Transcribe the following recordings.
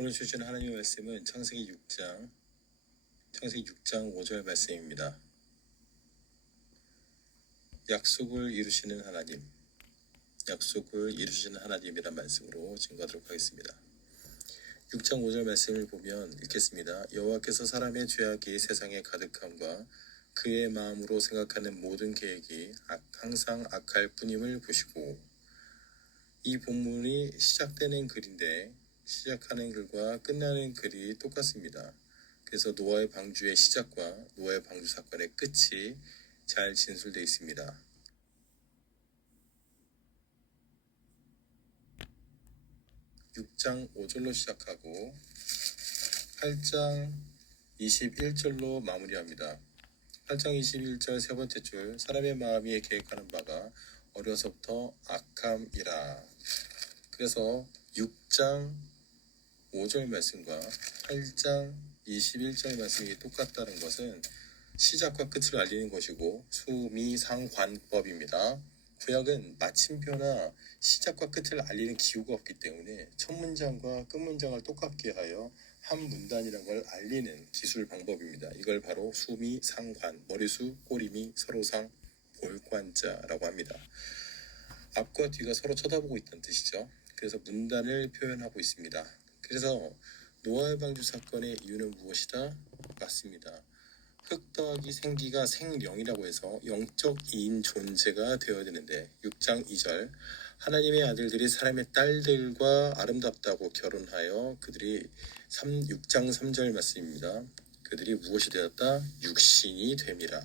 오늘 주신 하나님의 말씀은 창세기 6장 5절 말씀입니다. 약속을 이루시는 하나님이란 말씀으로 증거하도록 하겠습니다. 6장 5절 말씀을 보면 읽겠습니다. 여호와께서 사람의 죄악이 세상에 가득함과 그의 마음으로 생각하는 모든 계획이 항상 악할 뿐임을 보시고, 이 본문이 시작되는 글인데 시작하는 글과 끝나는 글이 똑같습니다. 그래서 노아의 방주의 시작과 노아의 방주 사건의 끝이 잘 진술되어 있습니다. 6장 5절로 시작하고 8장 21절로 마무리합니다. 8장 21절 세 번째 줄, 사람의 마음이 계획하는 바가 어려서부터 악함이라. 그래서 6장 5절 말씀과 8장 21절 말씀이 똑같다는 것은 시작과 끝을 알리는 것이고 수미상관법입니다. 구약은 마침표나 시작과 끝을 알리는 기호가 없기 때문에 첫 문장과 끝 문장을 똑같게 하여 한 문단이라는 걸 알리는 기술 방법입니다. 이걸 바로 수미상관, 머리수, 꼬리미, 서로상, 볼관자라고 합니다. 앞과 뒤가 서로 쳐다보고 있다는 뜻이죠. 그래서 문단을 표현하고 있습니다. 그래서 노아의 방주 사건의 이유는 무엇이다? 맞습니다. 흙 더하기 생기가 생령이라고 해서 영적 이인 존재가 되어야 되는데 6장 2절, 하나님의 아들들이 사람의 딸들과 아름답다고 결혼하여 그들이 6장 3절 말씀입니다. 그들이 무엇이 되었다? 육신이 됨이라.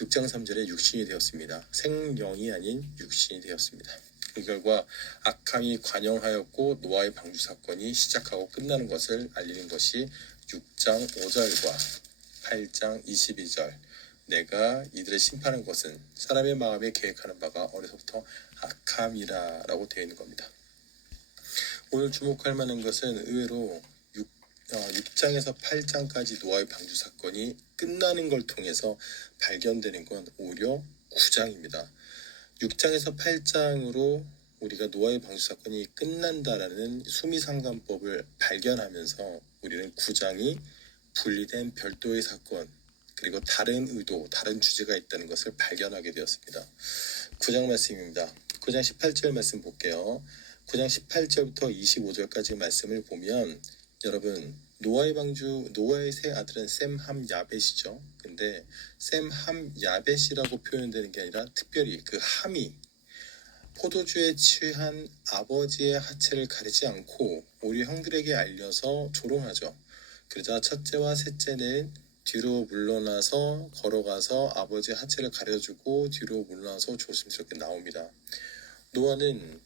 6장 3절에 육신이 되었습니다. 생령이 아닌 육신이 되었습니다. 그 결과 악함이 관영하였고 노아의 방주 사건이 시작하고 끝나는 것을 알리는 것이 6장 5절과 8장 22절, 내가 이들을 심판한 것은 사람의 마음에 계획하는 바가 어려서부터 악함이라 라고 되어 있는 겁니다. 오늘 주목할 만한 것은 의외로 6장에서 8장까지 노아의 방주 사건이 끝나는 걸 통해서 발견되는 건 오히려 9장입니다. 6장에서 8장으로 우리가 노아의 방주 사건이 끝난다라는 수미상관법을 발견하면서 우리는 9장이 분리된 별도의 사건, 그리고 다른 의도, 다른 주제가 있다는 것을 발견하게 되었습니다. 9장 말씀입니다. 9장 18절 말씀 볼게요. 9장 18절부터 25절까지 말씀을 보면, 여러분, 노아의 세 아들은 셈, 함, 야벳이죠. 근데 셈, 함, 야벳이라고 표현되는 게 아니라 특별히 그 함이 포도주에 취한 아버지의 하체를 가리지 않고 우리 형들에게 알려서 조롱하죠. 그러자 첫째와 셋째는 뒤로 물러나서 걸어가서 아버지의 하체를 가려주고 뒤로 물러나서 조심스럽게 나옵니다. 노아는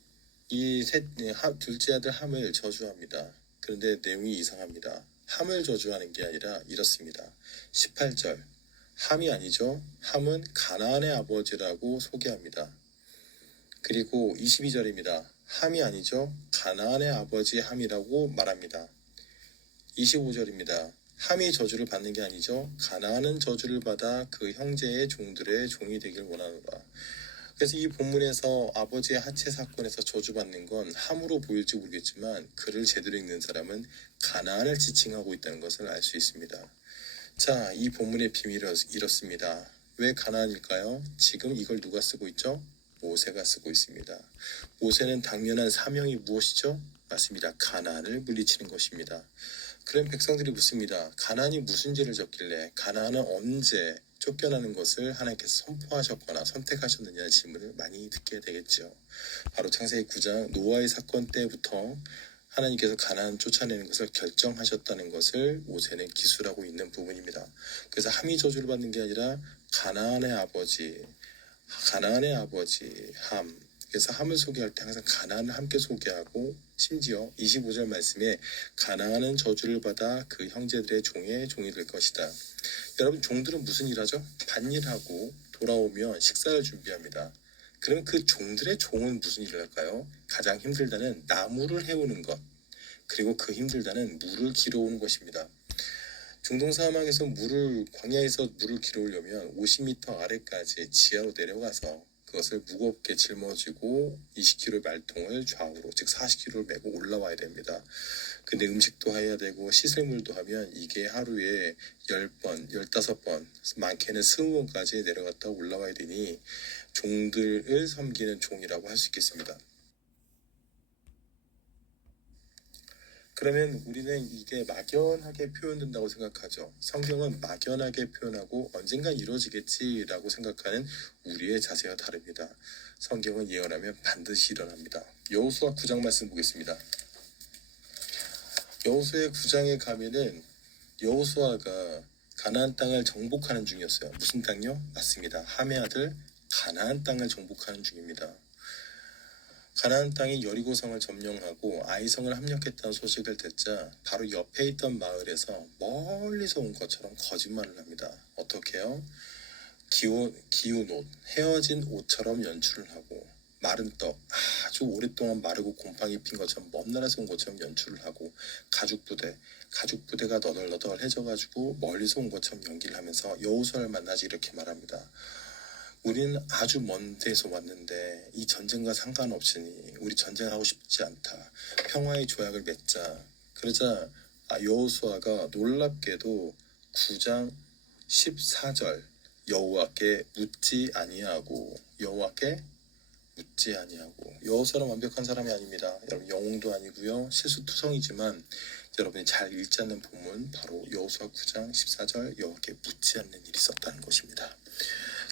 둘째 아들 함을 저주합니다. 그런데 내용이 이상합니다. 함을 저주하는 게 아니라 이렇습니다. 18절, 함이 아니죠. 함은 가나안의 아버지라고 소개합니다. 그리고 22절입니다. 함이 아니죠. 가나안의 아버지 함이라고 말합니다. 25절입니다. 함이 저주를 받는 게 아니죠. 가나안은 저주를 받아 그 형제의 종들의 종이 되길 원하노라. 그래서 이 본문에서 아버지의 하체 사건에서 저주받는 건 함으로 보일지 모르겠지만 글을 제대로 읽는 사람은 가나안을 지칭하고 있다는 것을 알 수 있습니다. 자, 이 본문의 비밀은 이렇습니다. 왜 가나안일까요? 지금 이걸 누가 쓰고 있죠? 모세가 쓰고 있습니다. 모세는 당면한 사명이 무엇이죠? 맞습니다. 가나안을 물리치는 것입니다. 그런 백성들이 묻습니다. 가나안이 무슨 죄를 졌길래, 가나안은 언제 쫓겨나는 것을 하나님께서 선포하셨거나 선택하셨느냐는 질문을 많이 듣게 되겠죠. 바로 창세기 9장 노아의 사건 때부터 하나님께서 가나안 쫓아내는 것을 결정하셨다는 것을 모세는 기술하고 있는 부분입니다. 그래서 함이 저주를 받는 게 아니라 가나안의 아버지 함. 그래서 함을 소개할 때 항상 가나안을 함께 소개하고, 심지어 25절 말씀에 가나안은 저주를 받아 그 형제들의 종이 될 것이다. 여러분, 종들은 무슨 일하죠? 밭일하고 돌아오면 식사를 준비합니다. 그럼 그 종들의 종은 무슨 일을 할까요? 가장 힘들다는 나무를 해오는 것, 그리고 그 힘들다는 물을 길어오는 것입니다. 중동 사막에서 광야에서 물을 길어오려면 50m 아래까지 지하로 내려가서 그것을 무겁게 짊어지고 20kg 말통을 좌우로 즉 40kg를 메고 올라와야 됩니다. 근데 음식도 해야 되고 씻을 물도 하면 이게 하루에 10번, 15번, 많게는 20번까지 내려갔다 올라와야 되니 종들을 섬기는 종이라고 할 수 있겠습니다. 그러면 우리는 이게 막연하게 표현된다고 생각하죠. 성경은 막연하게 표현하고 언젠가 이루어지겠지라고 생각하는 우리의 자세가 다릅니다. 성경은 예언하면 반드시 일어납니다. 여호수아 9장 말씀 보겠습니다. 여호수아 9장에 가면은 여호수아가 가나안 땅을 정복하는 중이었어요. 무슨 땅요? 맞습니다. 함의 아들 가나안 땅을 정복하는 중입니다. 가나안 땅이 여리고성을 점령하고 아이성을 함락했다는 소식을 듣자 바로 옆에 있던 마을에서 멀리서 온 것처럼 거짓말을 합니다. 어떻게요? 기운 옷, 헤어진 옷처럼 연출을 하고 마른 떡, 아주 오랫동안 마르고 곰팡이 핀 것처럼 먼 나라에서 온 것처럼 연출을 하고 가죽부대가 너덜너덜해져가지고 멀리서 온 것처럼 연기를 하면서 여호수아를 만나지 이렇게 말합니다. 우리는 아주 먼 데서 왔는데 이 전쟁과 상관없으니 우리 전쟁하고 싶지 않다. 평화의 조약을 맺자. 그러자 여호수아가 놀랍게도 9장 14절 여호와께 묻지 아니하고 여호수아는 완벽한 사람이 아닙니다. 여러분 영웅도 아니고요. 실수투성이지만 여러분이 잘 읽지 않는 본문 바로 여호수아 9장 14절 여호와께 묻지 않는 일이 있었다는 것입니다.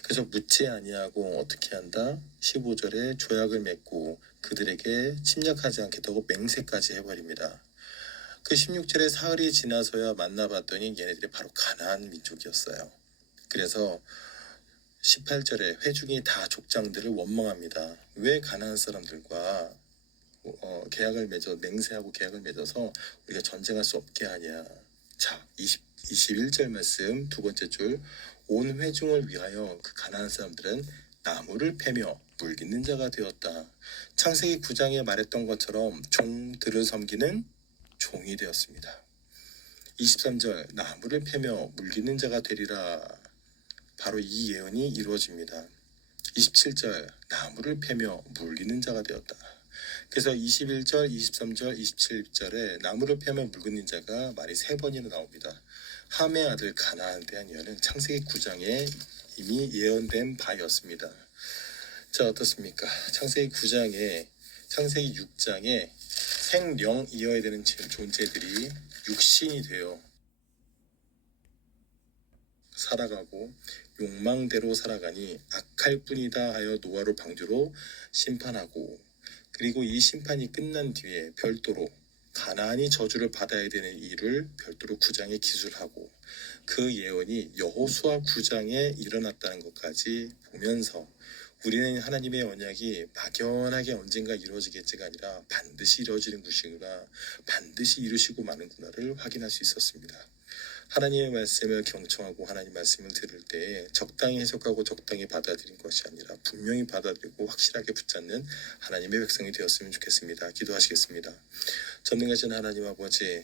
그래서 묻지 아니하고 어떻게 한다? 15절에 조약을 맺고 그들에게 침략하지 않겠다고 맹세까지 해버립니다. 그 16절에 사흘이 지나서야 만나봤더니 얘네들이 바로 가나안 민족이었어요. 그래서 18절에 회중이 다 족장들을 원망합니다. 왜 가나안 사람들과 맹세하고 계약을 맺어서 우리가 전쟁할 수 없게 하냐. 자, 21절 말씀 두 번째 줄. 온 회중을 위하여 그 가나안 사람들은 나무를 패며 물깃는 자가 되었다. 창세기 9장에 말했던 것처럼 종들을 섬기는 종이 되었습니다. 23절 나무를 패며 물깃는 자가 되리라. 바로 이 예언이 이루어집니다. 27절 나무를 패며 물깃는 자가 되었다. 그래서 21절, 23절, 27절에 나무를 패며 물깃는 자가 말이 3번이나 나옵니다. 함의 아들 가나안에 대한 예언은 창세기 9장에 이미 예언된 바였습니다. 자, 어떻습니까? 창세기 6장에 생령이어야 되는 존재들이 육신이 되어 살아가고 욕망대로 살아가니 악할 뿐이다 하여 노아로 방주로 심판하고, 그리고 이 심판이 끝난 뒤에 별도로 가나안이 저주를 받아야 되는 일을 별도로 9장에 기술하고 그 예언이 여호수아 9장에 일어났다는 것까지 보면서 우리는 하나님의 언약이 막연하게 언젠가 이루어지겠지가 아니라 반드시 이루어지는 것이구나, 반드시 이루시고 마는구나를 확인할 수 있었습니다. 하나님의 말씀을 경청하고 하나님 말씀을 들을 때 적당히 해석하고 적당히 받아들인 것이 아니라 분명히 받아들이고 확실하게 붙잡는 하나님의 백성이 되었으면 좋겠습니다. 기도하시겠습니다. 전능하신 하나님 아버지,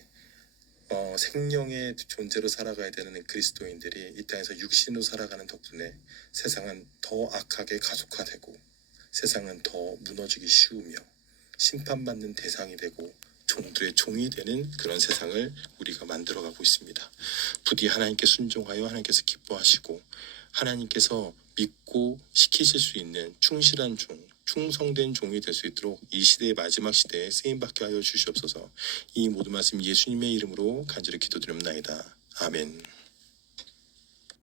생명의 존재로 살아가야 되는 그리스도인들이 이 땅에서 육신으로 살아가는 덕분에 세상은 더 악하게 가속화되고 세상은 더 무너지기 쉬우며 심판받는 대상이 되고 종들의 종이 되는 그런 세상을 우리가 만들어가고 있습니다. 부디 하나님께 순종하여 하나님께서 기뻐하시고 하나님께서 믿고 시키실 수 있는 충실한 종, 충성된 종이 될 수 있도록 이 시대의 마지막 시대에 쓰임받게 하여 주시옵소서. 이 모든 말씀 예수님의 이름으로 간절히 기도드립니다. 아멘.